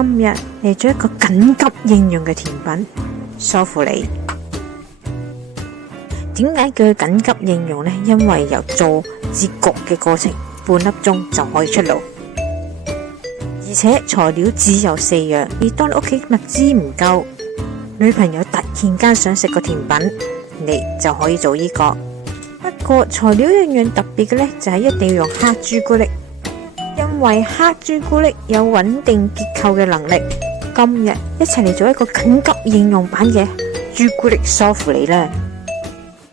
今日嚟咗一個緊急應用嘅甜品梳芙梨。點解叫佢緊急應用呢？因為由做至焗嘅過程半粒鐘就可以出爐，而且材料只有4樣。而當你屋企物資唔夠，女朋友突然間想食個甜品，你就可以做呢個。不過材料一樣特別嘅呢，就係一定要用黑朱古力，因為黑朱古力有穩定結構嘅能力。今日一齊嚟做一個緊急應用版嘅朱古力梳芙梨啦！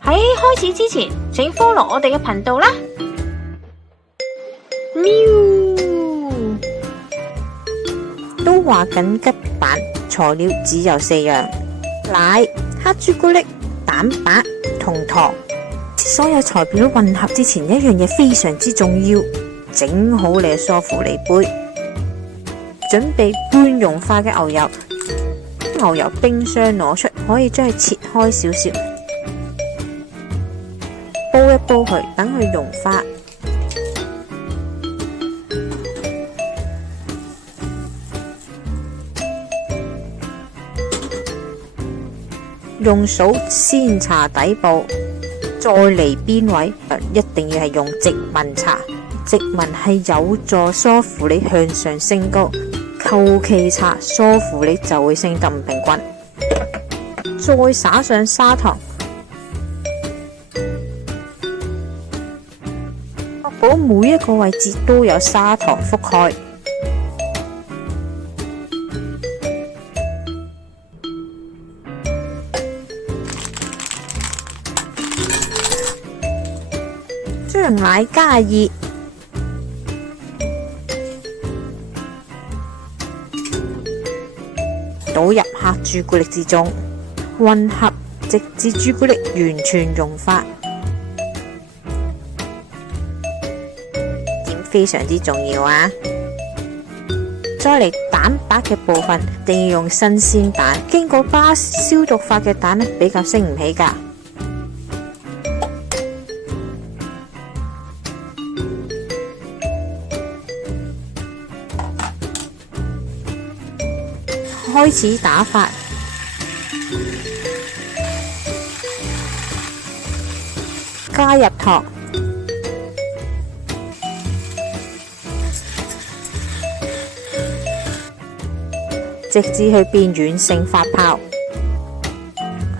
喺開始之前，請 follow 我哋嘅頻道啦。都話緊急版，材料只有4樣：奶、黑朱古力、蛋白同糖。所有材料混合之前，一樣嘢非常之重要，整好你嘅梳芙梨杯。準備半溶化嘅牛油，牛油冰箱攞出，可以將佢切開少少，煲一煲佢，等佢溶化。用掃先搽底部，再嚟邊位，一定要係用直紋搽。直紋係有助梳芙梨向上升高，求其搽梳芙梨就會升得唔平均。再灑上砂糖，確保每一個位置都有砂糖覆蓋。將奶加熱，倒入黑朱古力之中，混合直至朱古力完全融化。點非常之重要啊！再嚟蛋白嘅部分，一定要用新鮮蛋，經過巴消毒法嘅蛋呢，比較升唔起㗎。開始打發，加入糖，直至佢變軟性發泡。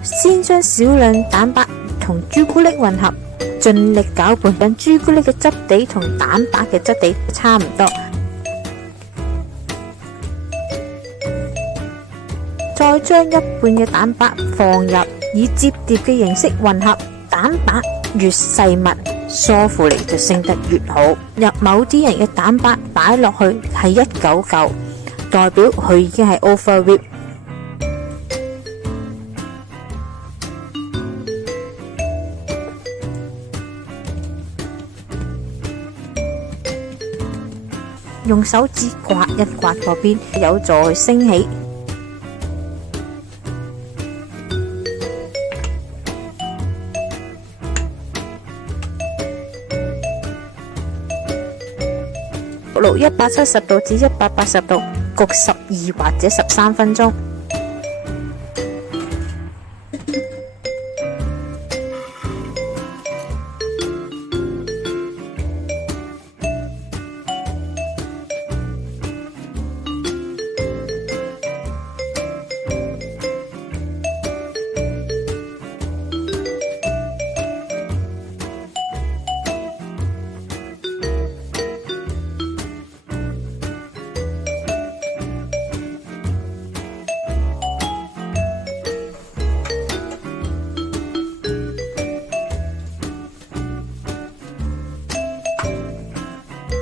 先將少量蛋白同朱古力混合，盡力攪拌，等朱古力嘅質地同蛋白嘅質地差唔多。再將一半嘅蛋白放入，以摺疊嘅形式混合。蛋白越細密，梳芙梨就升得越好。入某啲人嘅蛋白擺落去係一嚿嚿，代表佢已經係 over whip。用手指刮一刮嗰邊，有助佢升起。焗170度至180度，焗12或者13分鐘。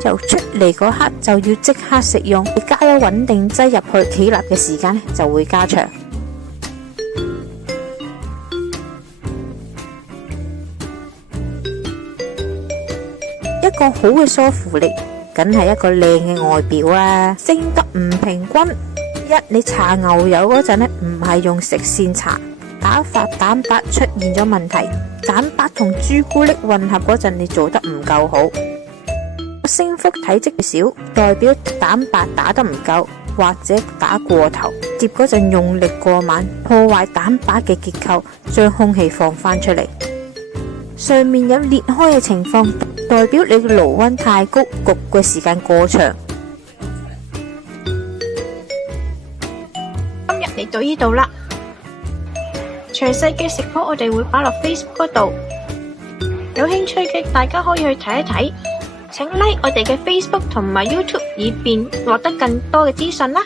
由出嚟嗰刻就要即刻食用，加咗穩定劑入去，企立嘅時間就會加長。一個好嘅梳芙梨，梗係一個靚嘅外表啊！升得唔平均，你搽牛油嗰陣呢，唔係用食線搽，打發蛋白出現咗問題，蛋白同朱古力混合嗰陣，你做得唔夠好。升幅體積少，代表蛋白打得唔夠，或者打過頭，接嗰陣用力過猛，破壞蛋白嘅結構，將空氣放返出嚟。上面有裂開嘅情況，代表你嘅爐溫太高，焗嘅時間過長。今日嚟到呢度啦，詳細嘅食譜我哋會擺落 Facebook 嗰度，有興趣嘅大家可以去睇一睇。請 like 我哋嘅 Facebook 同埋 YouTube，以便獲得更多嘅資訊啦。